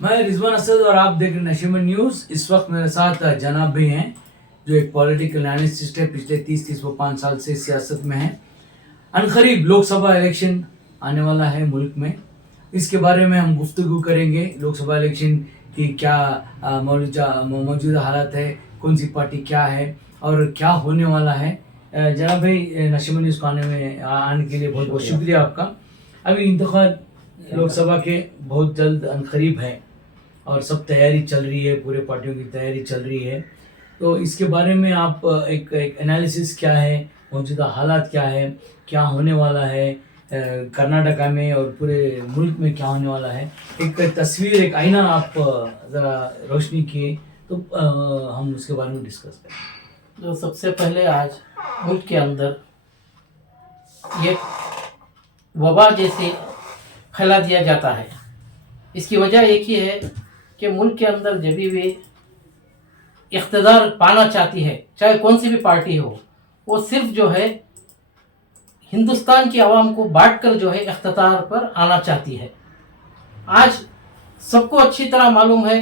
मैं रिजवान असद और आप देख रहे हैं नशीमन न्यूज़। इस वक्त मेरे साथ जनाब भी हैं जो एक पॉलिटिकल एनालिस्ट है, पिछले 30-35 साल से सियासत में है। अनकरीब लोकसभा इलेक्शन आने वाला है मुल्क में, इसके बारे में हम गुफ्तगू करेंगे। लोकसभा इलेक्शन की क्या मौजूदा हालत है, कौन सी पार्टी क्या है और क्या होने वाला है। जनाब भाई, नशीमन न्यूज़ को आने के लिए बहुत बहुत शुक्रिया आपका। अभी इंतखाब लोकसभा के बहुत जल्द अनकरीब है और सब तैयारी चल रही है, पूरे पार्टियों की तैयारी चल रही है। तो इसके बारे में आप एक एनालिसिस क्या है, मौजूदा हालात क्या है, क्या होने वाला है कर्नाटका में और पूरे मुल्क में क्या होने वाला है, एक तस्वीर, एक आईना आप ज़रा रोशनी किए तो हम उसके बारे में डिस्कस करें। जो सबसे पहले आज मुल्क के अंदर ये वबा जैसे फैला दिया जाता है, इसकी वजह एक ही है कि मुल्क के अंदर जब भी वे इख्तिदार पाना चाहती है, चाहे कौन सी भी पार्टी हो, वो सिर्फ जो है हिंदुस्तान की आवाम को बांटकर जो है इख्तिदार पर आना चाहती है। आज सबको अच्छी तरह मालूम है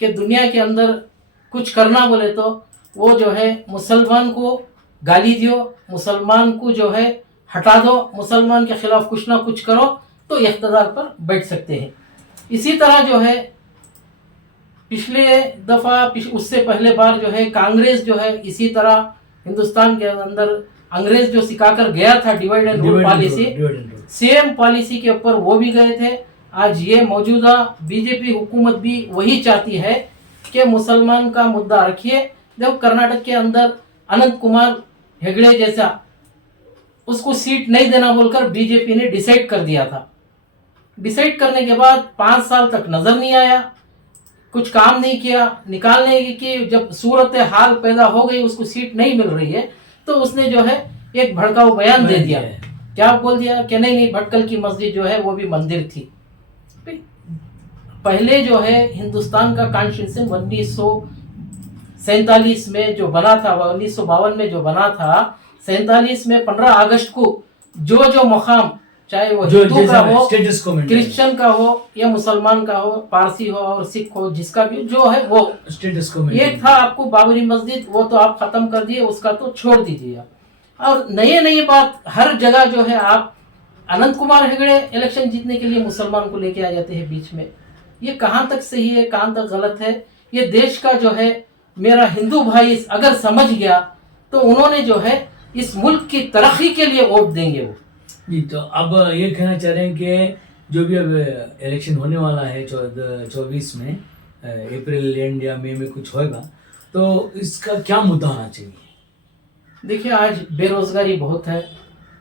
कि दुनिया के अंदर कुछ करना बोले तो वो जो है मुसलमान को गाली दो, मुसलमान को जो है हटा दो, मुसलमान के खिलाफ कुछ ना कुछ करो तो इख्तिदार पर बैठ सकते हैं। इसी तरह जो है पिछले दफ़ा उससे पहले बार जो है कांग्रेस जो है इसी तरह हिंदुस्तान के अंदर अंग्रेज जो सिखाकर गया था divide and rule policy, same policy के ऊपर वो भी गए थे। आज ये मौजूदा बीजेपी हुकूमत भी वही चाहती है कि मुसलमान का मुद्दा रखिए। जब कर्नाटक के अंदर अनंत कुमार हेगड़े जैसा उसको सीट नहीं देना बोलकर बीजेपी ने डिसाइड कर दिया था। डिसाइड करने के बाद 5 साल तक नजर नहीं आया, कुछ काम नहीं किया। निकालने की जब सूरत हाल पैदा हो गई, उसको सीट नहीं मिल रही है, तो उसने जो है एक भड़काऊ बयान दे दिया। क्या बोल दिया कि नहीं, भटकल की मस्जिद जो है वो भी मंदिर थी। पहले जो है हिंदुस्तान का कॉन्स्टिट्यूशन 1947 में जो बना था, 1952 में जो बना था, 47 में 15 अगस्त को जो मुकाम, चाहे वो हिंदू का हो, क्रिश्चियन का हो या मुसलमान का हो, पारसी हो और सिख हो, जिसका भी जो है वो स्टेटस को एक था आपको बाबरी मस्जिद, वो तो आप खत्म कर दिए, उसका तो छोड़ दीजिए। और नई बात हर जगह जो है आप अनंत कुमार हेगड़े इलेक्शन जीतने के लिए मुसलमान को लेके आ जाते हैं बीच में। ये कहां तक सही है, कहां तक गलत है, ये देश का जो है मेरा हिंदू भाई अगर समझ गया तो उन्होंने जो है इस मुल्क की तरक्की के लिए वोट देंगे वो। जी, तो अब ये कहना चाह रहे हैं कि जो भी अब इलेक्शन होने वाला है 24 में, अप्रैल एंड या मई में कुछ होगा, तो इसका क्या मुद्दा होना चाहिए? देखिए, आज बेरोजगारी बहुत है।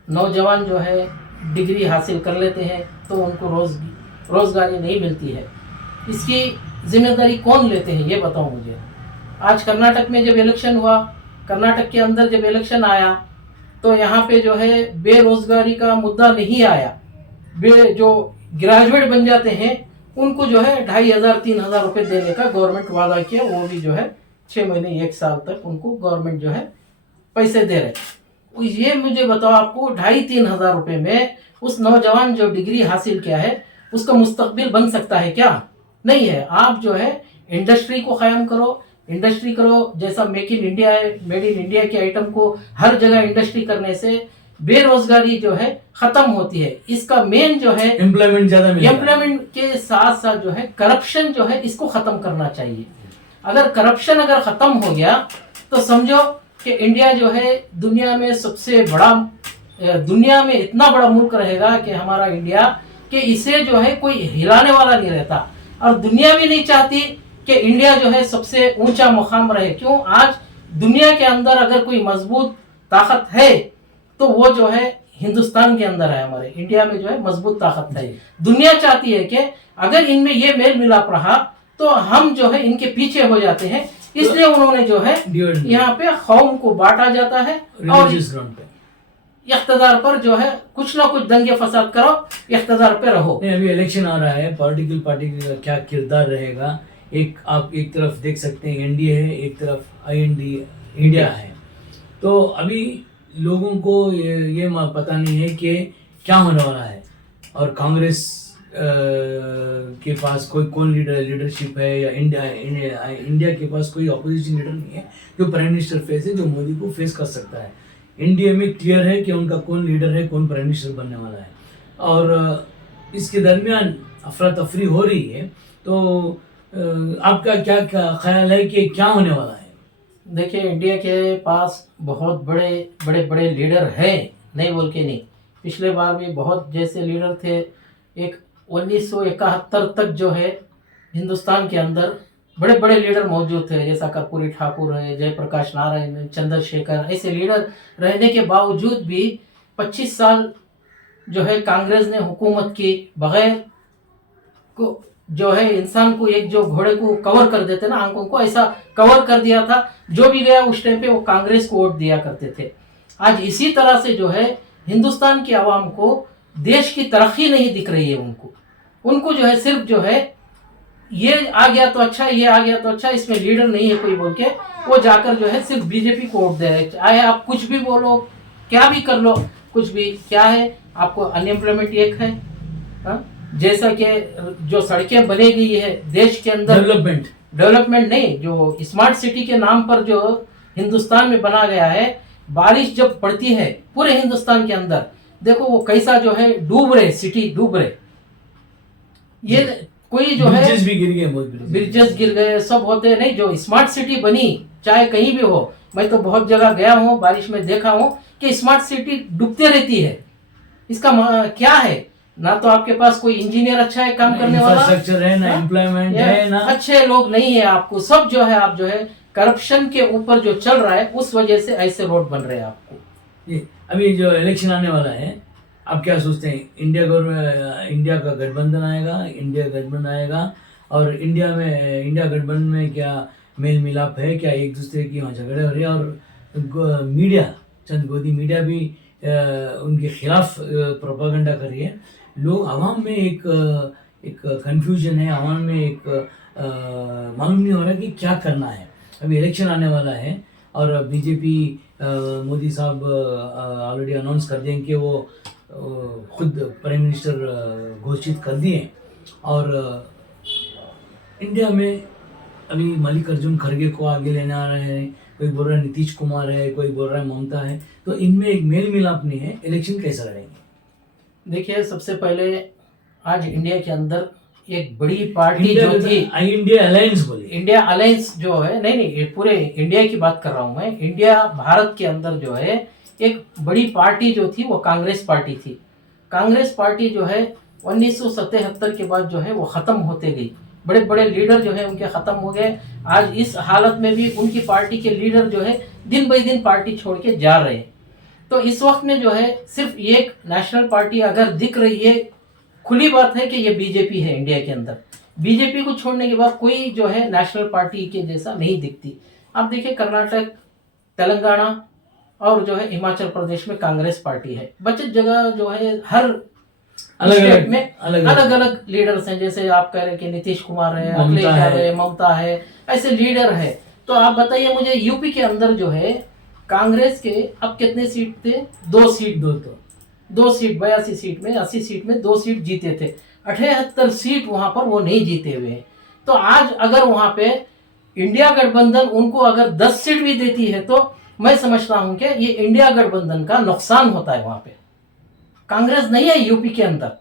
नौजवान जो है डिग्री हासिल कर लेते हैं तो उनको रोजगारी नहीं मिलती है। इसकी जिम्मेदारी कौन लेते हैं ये बताओ मुझे। आज कर्नाटक में जब इलेक्शन हुआ, कर्नाटक के अंदर जब इलेक्शन आया तो यहाँ पे जो है बेरोजगारी का मुद्दा नहीं आया। जो ग्रेजुएट बन जाते हैं उनको जो है 2500-3000 रुपये देने का गवर्नमेंट वादा किया, वो भी जो है 6 महीने 1 साल तक उनको गवर्नमेंट जो है पैसे दे रहे। ये मुझे बताओ, आपको 2500-3000 रुपये में उस नौजवान जो डिग्री हासिल किया है उसका मुस्तकबिल बन सकता है क्या? नहीं है। आप जो है इंडस्ट्री को कायम करो, इंडस्ट्री करो, जैसा मेक इन इंडिया है, मेड इन इंडिया के आइटम को हर जगह इंडस्ट्री करने से बेरोजगारी जो है खत्म होती है। इसका मेन जो है एम्प्लॉयमेंट ज्यादा मिलेगा। एम्प्लॉयमेंट के साथ साथ जो है करप्शन जो है इसको खत्म करना चाहिए। अगर करप्शन अगर खत्म हो गया तो समझो कि इंडिया जो है दुनिया में सबसे बड़ा, दुनिया में इतना बड़ा मुल्क रहेगा कि हमारा इंडिया, कि इसे जो है कोई हिलाने वाला नहीं रहता। और दुनिया भी नहीं चाहती कि इंडिया जो है सबसे ऊंचा मुकाम रहे। क्यों? आज दुनिया के अंदर अगर कोई मजबूत ताकत है तो वो जो है हिंदुस्तान के अंदर है, हमारे इंडिया में जो है मजबूत ताकत है। दुनिया चाहती है कि अगर इनमें ये मेल मिलाप रहा तो हम जो है इनके पीछे हो जाते हैं। इसलिए उन्होंने जो है यहाँ पे कौम को बांटा जाता है और इख्तिदार पर जो है कुछ ना कुछ दंगे फसाद करो, इख्तिदार पे रहो। नहीं, अभी इलेक्शन आ रहा है, पॉलिटिकल पार्टी का क्या किरदार रहेगा? आप एक तरफ देख सकते हैं एनडीए है, एक तरफ आईएनडी इंडिया है। तो अभी लोगों को ये पता नहीं है कि क्या होने वाला है। और कांग्रेस के पास कोई कौन लीडरशिप है, या इंडिया के पास कोई अपोजिशन लीडर नहीं है जो प्राइम मिनिस्टर फेस है, जो मोदी को फेस कर सकता है। इंडिया में क्लियर है कि उनका कौन लीडर है, कौन प्राइम मिनिस्टर बनने वाला है। और इसके दरमियान अफरा तफरी हो रही है, तो आपका क्या ख्याल है कि क्या होने वाला है? देखिए, इंडिया के पास बहुत बड़े बड़े बड़े लीडर हैं, नहीं बोल के नहीं। पिछले बार भी बहुत जैसे लीडर थे। एक 1971 तक जो है हिंदुस्तान के अंदर बड़े बड़े लीडर मौजूद थे, जैसा कर्पूरी ठाकुर है, जयप्रकाश नारायण, चंद्रशेखर, ऐसे लीडर रहने के बावजूद भी 25 साल जो है कांग्रेस ने हुकूमत की, बगैर को जो है इंसान को, एक जो घोड़े को कवर कर देते ना आंखों को, ऐसा कवर कर दिया था। जो भी गया उस टाइम पे वो कांग्रेस को वोट दिया करते थे। आज इसी तरह से जो है हिंदुस्तान की आवाम को देश की तरक्की नहीं दिख रही है। उनको जो है सिर्फ जो है ये आ गया तो अच्छा, ये आ गया तो अच्छा, इसमें लीडर नहीं है कोई बोल के वो जाकर जो है सिर्फ बीजेपी को वोट दे रहे हैं। चाहे आप कुछ भी बोलो, क्या भी कर लो, कुछ भी क्या है, आपको अनएम्प्लॉयमेंट एक है। हाँ? जैसा कि जो सड़कें बने गई है देश के अंदर, डेवलपमेंट नहीं, जो स्मार्ट सिटी के नाम पर जो हिंदुस्तान में बना गया है, बारिश जब पड़ती है पूरे हिंदुस्तान के अंदर, देखो वो कैसा जो है डूब रहे, सिटी डूब रहे। ये कोई जो है ब्रिजेस भी गिर गए, ब्रिजेस गिर गए, सब होते नहीं। जो स्मार्ट सिटी बनी, चाहे कहीं भी हो, मैं तो बहुत जगह गया हूँ, बारिश में देखा हूँ कि स्मार्ट सिटी डूबते रहती है। इसका क्या है? ना तो आपके पास कोई इंजीनियर अच्छा है काम करने वाला, इंफ्रास्ट्रक्चर है ना, एम्प्लॉयमेंट है ना, अच्छे लोग नहीं है। आपको सब जो है, आप जो है करप्शन के ऊपर जो चल रहा है, उस वजह से ऐसे रोड बन रहे हैं आपको। ये अभी जो इलेक्शन आने वाला है, आप क्या सोचते हैं? इंडिया का गठबंधन आएगा, इंडिया गठबंधन आएगा, और इंडिया गठबंधन में क्या मेल मिलाप है? क्या एक दूसरे की वहाँ झगड़े हो रहे हैं? और मीडिया, चंद गोदी मीडिया भी उनके खिलाफ प्रोपागेंडा कर रही है। लोग आवाम में एक कंफ्यूजन है, आवाम में एक मालूम नहीं हो रहा कि क्या करना है। अभी इलेक्शन आने वाला है, और बीजेपी मोदी साहब ऑलरेडी अनाउंस कर दें कि वो खुद प्राइम मिनिस्टर घोषित कर दिए। और इंडिया में अभी मल्लिकार्जुन खड़गे को आगे लेने आ रहे हैं, कोई बोल रहा है नीतीश कुमार है, कोई बोल रहा है ममता है, तो इनमें एक मेल मिलाप नहीं है। इलेक्शन कैसा लड़ेंगे? देखिए, सबसे पहले आज इंडिया के अंदर एक बड़ी पार्टी जो थी, इंडिया अलायंस बोले, इंडिया अलायंस जो है, नहीं पूरे इंडिया की बात कर रहा हूं मैं। इंडिया भारत के अंदर जो है एक बड़ी पार्टी जो थी वो कांग्रेस पार्टी थी। कांग्रेस पार्टी जो है 1977 के बाद जो है वो खत्म होते गई। बड़े बड़े लीडर जो है उनके खत्म हो गए। आज इस हालत में भी उनकी पार्टी के लीडर जो है दिन ब दिन पार्टी छोड़ के जा रहे हैं। तो इस वक्त में जो है सिर्फ एक नेशनल पार्टी अगर दिख रही है, खुली बात है कि ये बीजेपी है इंडिया के अंदर। बीजेपी को छोड़ने के बाद कोई जो है नेशनल पार्टी के जैसा नहीं दिखती। आप देखिए, कर्नाटक, तेलंगाना और जो है हिमाचल प्रदेश में कांग्रेस पार्टी है। बचत जगह जो है हर स्टेट में अलग अलग लीडर्स हैं। जैसे आप कह रहे हैं कि नीतीश कुमार है, अखिलेश यादव है, ममता है, ऐसे लीडर है। तो आप बताइए मुझे, यूपी के अंदर जो है कांग्रेस के अब कितने सीट थे? 2 सीट, 2 सीट 82 सीट में, 80 सीट में 2 सीट जीते थे। 78 सीट वहां पर वो नहीं जीते हुए हैं। तो आज अगर वहां पे इंडिया गठबंधन उनको अगर 10 सीट भी देती है, तो मैं समझता हूं कि ये इंडिया गठबंधन का नुकसान होता है। वहां पे कांग्रेस नहीं है यूपी के अंदर।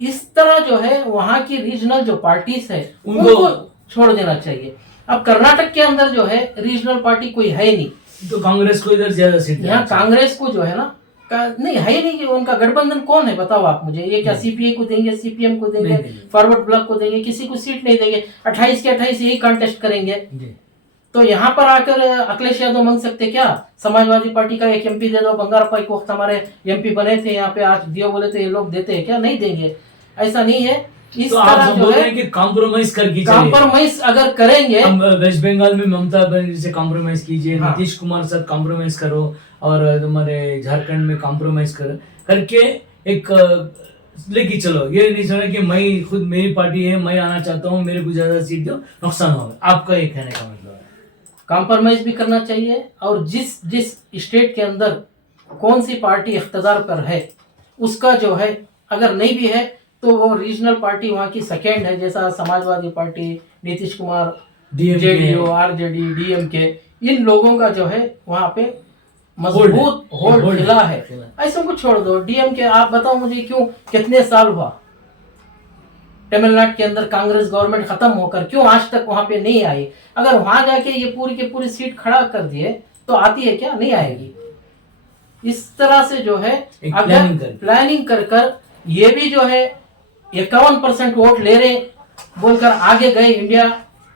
इस तरह जो है वहां की रीजनल जो पार्टीज है उनको छोड़ देना चाहिए। अब कर्नाटक के अंदर जो है रीजनल पार्टी कोई है नहीं, तो कांग्रेस को इधर ज्यादा सीट, यहाँ कांग्रेस को जो है ना नहीं है ही नहीं कि उनका गठबंधन कौन है बताओ आप मुझे। ये क्या सीपीआई को देंगे, सीपीएम को देंगे, फॉरवर्ड ब्लॉक को देंगे? किसी को सीट नहीं देंगे। 28 के 28 यही कॉन्टेस्ट करेंगे। तो यहाँ पर आकर अखिलेश यादव मांग सकते क्या? समाजवादी पार्टी का एक एमपी दे दो। बंगारप्पा को वक्त हमारे एमपी बने थे यहाँ पे, आज दियो बोले तो ये लोग देते हैं क्या? नहीं देंगे। ऐसा नहीं है। इस तो तरह जो है कि कॉम्प्रोमाइज करके कॉम्प्रोमाइज अगर करेंगे, वेस्ट बंगाल में ममता बनर्जी से कॉम्प्रोमाइज कीजिए, नीतीश कुमार साथ कॉम्प्रोमाइज करो, और तुम्हारे झारखंड में कॉम्प्रोमाइज करके एक लेके चलो। ये नहीं सुना कि मैं खुद, मेरी पार्टी है, मैं आना चाहता हूँ, मेरे को ज्यादा सीट दो, नुकसान होगा। आपका ये कहने का मतलब है कॉम्प्रोमाइज भी करना चाहिए। और जिस स्टेट के अंदर कौन सी पार्टी इख्तिदार पर है, उसका जो है अगर नहीं भी है तो वो रीजनल पार्टी वहाँ की सेकेंड है, जैसा Samajwadi party, Nitish Kumar, DMK JDU, RJD, DMK, इन लोगों का जो है वहाँ पे मजबूत होल्ड खिला है। ऐसे को छोड़ दो, डीएमके आप बताओ मुझे क्यों, कितने साल हुआ तमिलनाडु के अंदर कांग्रेस गवर्नमेंट खत्म होकर, क्यों आज तक वहां पे नहीं आई? अगर वहां जाके ये पूरी की पूरी सीट खड़ा कर दिए तो आती है क्या? नहीं आएगी। इस तरह से जो है अगर प्लानिंग कर कर ये भी जो है 51% वोट ले रहे बोलकर आगे गए इंडिया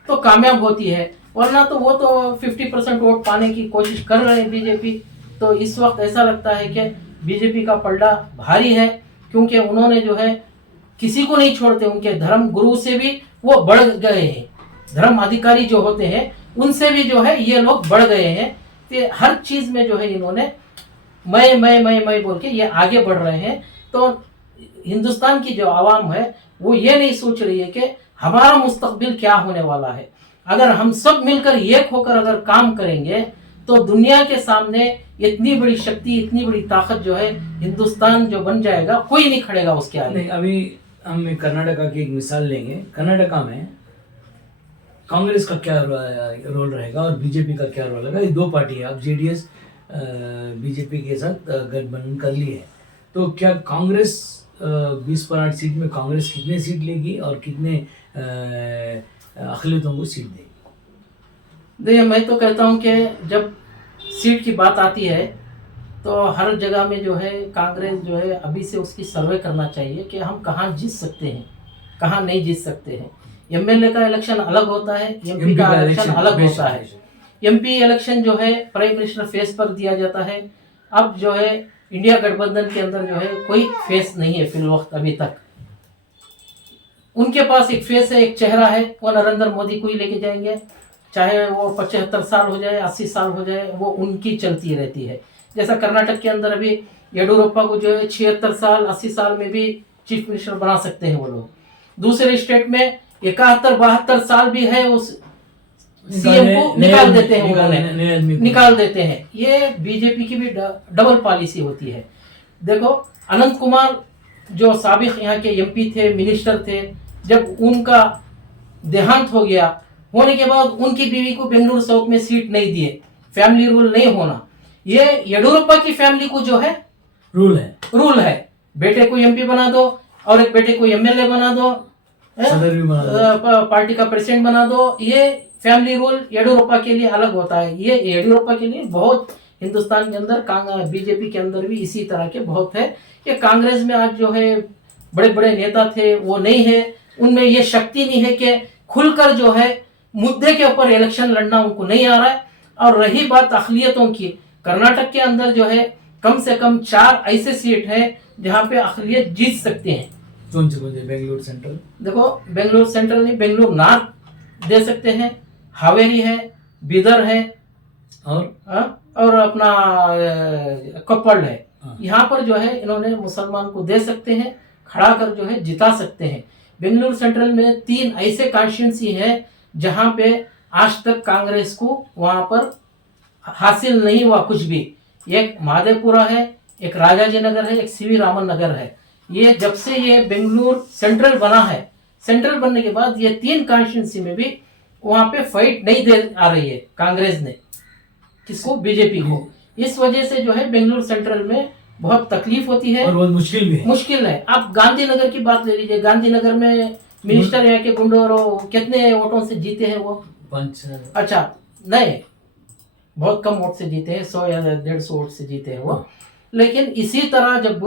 तो कामयाब होती है, वरना तो वो तो 50% वोट पाने की कोशिश कर रहे हैं बीजेपी। तो इस वक्त ऐसा लगता है कि बीजेपी का पलड़ा भारी है, क्योंकि उन्होंने जो है किसी को नहीं छोड़ते, उनके धर्म गुरु से भी वो बढ़ गए हैं, धर्म अधिकारी जो होते हैं उनसे भी जो है ये लोग बढ़ गए हैं। तो हर चीज में जो है इन्होंने मैं बोल के ये आगे बढ़ रहे हैं। तो हिंदुस्तान की जो आवाम है वो ये नहीं सोच रही है कि हमारा मुस्तकबिल क्या होने वाला है। अगर हम सब मिलकर एक होकर अगर काम करेंगे तो दुनिया के सामने इतनी बड़ी शक्ति, इतनी बड़ी ताकत जो है, हिंदुस्तान जो बन जाएगा, कोई नहीं खड़ेगा उसके आगे। नहीं, अभी हम कर्नाटका की एक मिसाल लेंगे। कर्नाटका में कांग्रेस का क्या रोल रहेगा और बीजेपी का क्या रोल रहेगा? ये दो पार्टी है, अब जेडीएस बीजेपी के साथ गठबंधन कर ली है, तो क्या कांग्रेस 20 सीट में कांग्रेस कितने सीट लेगी और कितने अक़लियतों को सीट देगी? देखिए, मैं तो कहता हूं कि जब सीट की बात आती है तो हर जगह में जो है कांग्रेस जो है अभी से उसकी सर्वे करना चाहिए कि हम कहाँ जीत सकते हैं, कहाँ नहीं जीत सकते हैं। एमएलए का इलेक्शन अलग होता है, एमपी का इलेक्शन अलग होता है। एमपी इलेक्शन जो है प्राइम मिनिस्टर फेस पर दिया जाता है। अब जो है इंडिया गठबंधन के अंदर जो है कोई फेस नहीं है फिल वक्त अभी तक। उनके पास एक फेस है, एक चेहरा है, वो नरेंद्र मोदी को ही लेके जाएंगे, चाहे वो 75 साल हो जाए, 80 साल हो जाए, वो उनकी चलती रहती है। जैसा कर्नाटक के अंदर अभी येडियुरप्पा को जो है 76 साल 80 साल में भी चीफ मिनिस्टर बना सकते हैं वो लोग। दूसरे स्टेट में 71-72 साल भी है, उस सीएम को निकाल देते हैं, उन्होंने निकाल देते हैं। ये बीजेपी की भी डबल पॉलिसी होती है। देखो, अनंत कुमार जो साबिक यहाँ के एमपी थे, मिनिस्टर थे, जब उनका देहांत हो गया, होने के बाद उनकी बीवी को बेंगलुरु साउथ में सीट नहीं दिए, फैमिली रूल नहीं होना। ये येडियुरप्पा की फैमिली को जो है रूल है, बेटे को एमपी बना दो और एक बेटे को एमएलए बना दो, पार्टी का प्रेसिडेंट बना दो। ये फैमिली रूल येडियुरप्पा के लिए अलग होता है। ये येडियुरप्पा के लिए बहुत, हिंदुस्तान के अंदर बीजेपी के अंदर भी इसी तरह के बहुत है कि कांग्रेस में आज जो है बड़े बड़े नेता थे वो नहीं है, उनमें ये शक्ति नहीं है कि खुलकर जो है मुद्दे के ऊपर इलेक्शन लड़ना उनको नहीं आ रहा है। और रही बात अक़लियतों की, कर्नाटक के अंदर जो है कम से कम 4 ऐसे सीट है जहाँ पे अक़लियत जीत सकते हैं। कौन से? बेंगलुरु सेंट्रल, देखो बेंगलुरु सेंट्रल नहीं, बेंगलुरु नॉर्थ दे सकते हैं, हावेरी है, बीदर है और अपना कोप्पल है। यहाँ पर जो है इन्होंने मुसलमान को दे सकते हैं, खड़ा कर जो है जिता सकते हैं। बेंगलुरु सेंट्रल में 3 ऐसे कॉन्स्टिट्यूंसी हैं जहाँ पे आज तक कांग्रेस को वहाँ पर हासिल नहीं हुआ कुछ भी। एक महादेवपुरा है, एक राजाजी नगर है, एक सीवी रामन नगर है। ये जब से ये बेंगलुरु सेंट्रल बना है, सेंट्रल बनने के बाद ये 3 कॉन्स्टिट्यूंसी में भी वहाँ पे फाइट नहीं दे आ रही है कांग्रेस ने, किसको? बीजेपी को। इस वजह से जो है बेंगलुरु सेंट्रल में बहुत तकलीफ होती है और बहुत मुश्किल है। आप गांधीनगर की बात ले लीजिए, गांधीनगर में मिनिस्टर यहाँ के गुंडोरो कितने वोटों से जीते हैं? वो 5। अच्छा नहीं, बहुत कम वोट से जीते हैं, 100 या 150 वोट से जीते हैं वो। लेकिन इसी तरह जब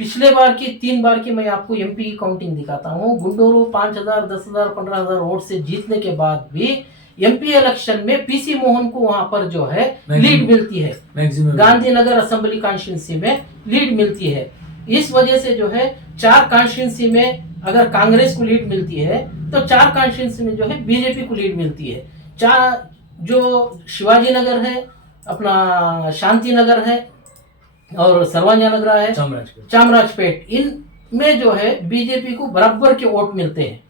पिछले बार की 3 बार की मैं आपको एमपी की काउंटिंग दिखाता हूँ, गुंडोरो 5000, 10,000, 15,000 वोट से जीतने के बाद भी एमपी इलेक्शन में पीसी मोहन को वहां पर जो है लीड मिलती है, गांधीनगर असेंबली कॉन्स्टिट्यूंसी में लीड मिलती है। इस वजह से जो है 4 कॉन्स्टिट्यूंसी में अगर कांग्रेस को लीड मिलती है तो 4 कॉन्स्टिट्यूंसी में जो है बीजेपी को लीड मिलती है। 4 जो शिवाजी नगर है, अपना शांति नगर है और सर्वांजा नगर है, चामराजपेट, इनमें जो है बीजेपी को बराबर के वोट मिलते हैं,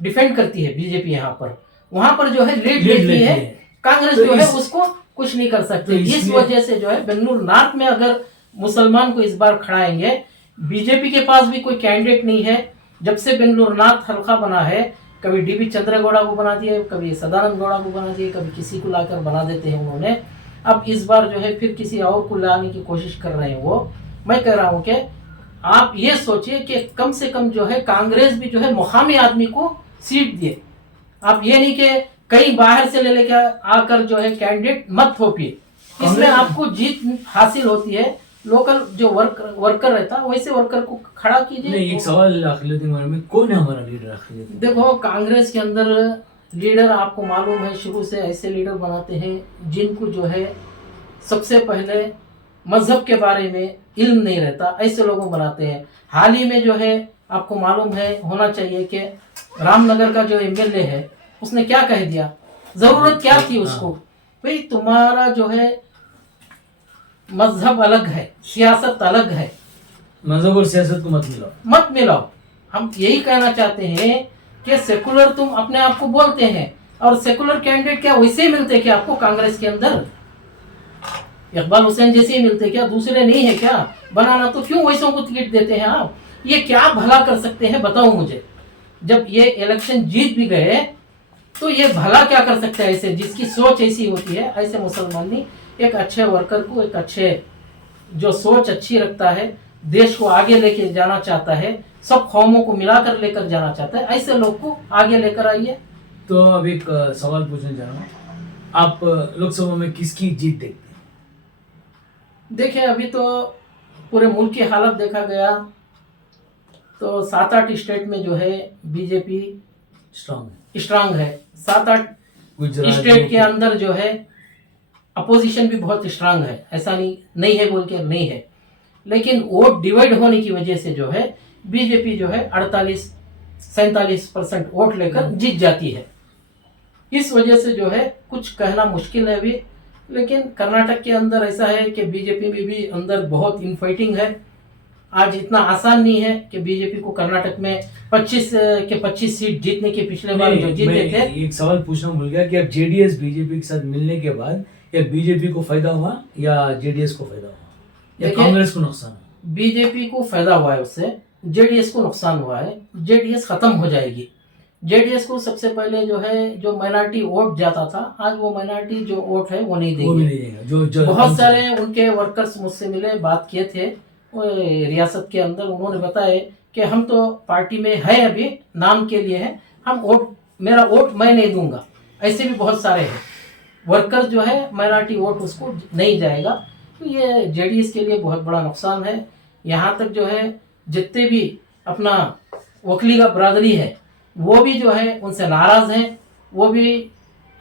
डिफेंड करती है बीजेपी। यहाँ पर वहां पर जो है लीड लेती है, कांग्रेस जो है उसको कुछ नहीं कर सकते। इस वजह से जो है बेंगलुरु नॉर्थ में अगर मुसलमान को इस बार खड़ाएंगे, बीजेपी के पास भी कोई कैंडिडेट नहीं है। जब से बेंगलुरु नाथ हल्का बना है, कभी डीबी चंद्रेगौड़ा को बना दिया, कभी सदानंद गौड़ा को बना दिया, कभी किसी को लाकर बना देते हैं उन्होंने। अब इस बार जो है फिर किसी और को लाने की कोशिश कर रहे हैं वो। मैं कह रहा हूँ कि आप ये सोचिए कि कम से कम जो है कांग्रेस भी जो है मुकामी आदमी को सीट दिए। आप ये नहीं कि कहीं बाहर से ले लेके आकर जो है कैंडिडेट मत थोपिए। इसमें आपको जीत हासिल होती है। लोकल जो वर्कर रहता है वैसे वर्कर को खड़ा कीजिए। नहीं, एक सवाल अखिलुद्दीन बारे में, कौन है हमारा लीडर अखिलुद्दीन? देखो, कांग्रेस के अंदर लीडर आपको मालूम है, शुरू से ऐसे लीडर बनाते हैं जिनको जो है सबसे पहले मजहब के बारे में इल्म नहीं रहता, ऐसे लोगों बनाते हैं। हाल ही में जो है आपको मालूम है, होना चाहिए कि रामनगर का जो एमएलए है उसने क्या कह दिया, जरूरत क्या थी उसको? भाई तुम्हारा जो है मजहब अलग है, सियासत अलग है, मजहब और सियासत को मत मिलाओ। हम यही कहना चाहते हैं कि सेकुलर तुम अपने आप को बोलते हैं, और सेकुलर कैंडिडेट क्या वैसे ही मिलते क्या आपको कांग्रेस के अंदर? इकबाल हुसैन जैसे ही मिलते क्या, दूसरे नहीं है क्या? बनाना तो क्यों वैसों को टिकट देते हैं आप? ये क्या भला कर सकते हैं बताओ मुझे। जब ये इलेक्शन जीत भी गए तो ये भला क्या कर सकते हैं ऐसे, जिसकी सोच ऐसी होती है? ऐसे मुसलमान नहीं, एक अच्छे वर्कर को, एक अच्छे जो सोच अच्छी रखता है, देश को आगे लेके जाना चाहता है, सब कौमों को मिलाकर लेकर जाना चाहता है, ऐसे लोग को आगे लेकर आइए। तो अब एक सवाल पूछना चाह रहा हूँ, आप लोकसभा में किसकी जीत देखते हैं? देखिए, अभी तो पूरे मुल्क की हालत देखा गया तो 7-8 स्टेट में जो है बीजेपी स्ट्रांग है। 7-8 स्टेट के अंदर जो है अपोजिशन भी बहुत स्ट्रांग है, ऐसा नहीं है बोल के नहीं है। लेकिन वोट डिवाइड होने की वजह से जो है बीजेपी जो है 48-47% वोट लेकर जीत जाती है। इस वजह से जो है कुछ कहना मुश्किल है अभी। लेकिन कर्नाटक के अंदर ऐसा है कि बीजेपी में भी अंदर बहुत इनफाइटिंग है। आज इतना आसान नहीं है कि बीजेपी को कर्नाटक में 25 सीट जीतने के पिछले बार जो जीते थे। एक सवाल पूछना भूल गया कि अब जेडीएस बीजेपी के साथ मिलने के बाद या बीजेपी को फायदा हुआ या जेडीएस को फायदा हुआ या कांग्रेस को नुकसान? बीजेपी को फायदा हुआ है उससे, जेडीएस को नुकसान हुआ है। जेडीएस खत्म हो जाएगी। जेडीएस को सबसे पहले जो है जो माइनॉरिटी वोट जाता था, आज वो माइनॉरिटी जो वोट है वो नहीं देंगे। जो बहुत सारे उनके वर्कर्स मुझसे मिले, बात किए थे रियासत के अंदर, उन्होंने बताया कि हम तो पार्टी में है, अभी नाम के लिए है, हम वोट, मेरा वोट मैं नहीं दूंगा। ऐसे भी बहुत सारे हैं वर्कर्स जो है, माइनॉरिटी वोट उसको नहीं जाएगा। तो ये जेडीएस के लिए बहुत बड़ा नुकसान है। यहाँ तक जो है जितने भी अपना वकली का बरादरी है वो भी जो है उनसे नाराज हैं। वो भी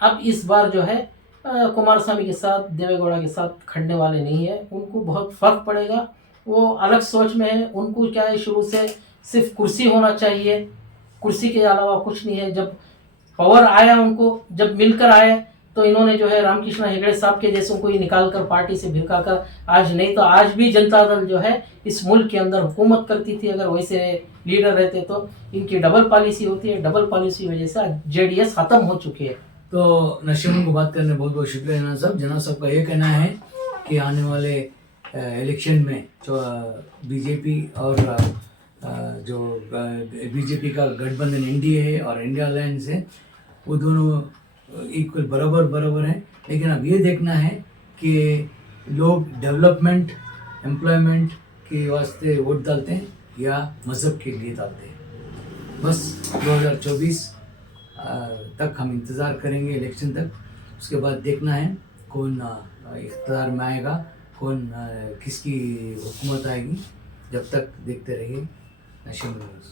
अब इस बार जो है कुमारस्वामी के साथ, देवेगौड़ा के साथ खड़ने वाले नहीं है। उनको बहुत फर्क पड़ेगा, वो अलग सोच में है। उनको क्या है, शुरू से सिर्फ कुर्सी होना चाहिए, कुर्सी के अलावा कुछ नहीं है। जब पावर आया उनको, जब मिलकर आए तो इन्होंने जो है रामकृष्ण हेगड़े साहब के जैसों को ही निकाल कर पार्टी से भिड़का कर, आज नहीं तो आज भी जनता दल जो है इस मुल्क के अंदर हुकूमत करती थी। अगर वैसे लीडर रहते तो इनकी डबल पॉलिसी होती है, डबल पॉलिसी वजह से जेडीएस खत्म हो चुकी है। तो नशीमुन को बात करने बहुत बहुत शुक्रिया जनाब साहब। जनाब साहब का ये कहना है कि आने वाले इलेक्शन में जो बीजेपी और जो बीजेपी का गठबंधन एनडीए है और इंडिया अलायंस है, वो दोनों इक्वल बराबर हैं। लेकिन अब ये देखना है कि लोग डेवलपमेंट, एम्प्लॉयमेंट के वास्ते वोट डालते हैं या मज़हब के लिए डालते हैं। बस 2024 तक हम इंतज़ार करेंगे, इलेक्शन तक। उसके बाद देखना है कौन इख्तियार में आएगा, कौन किसकी हुकूमत आएगी। जब तक देखते रहिए नशीमुन न्यूज़।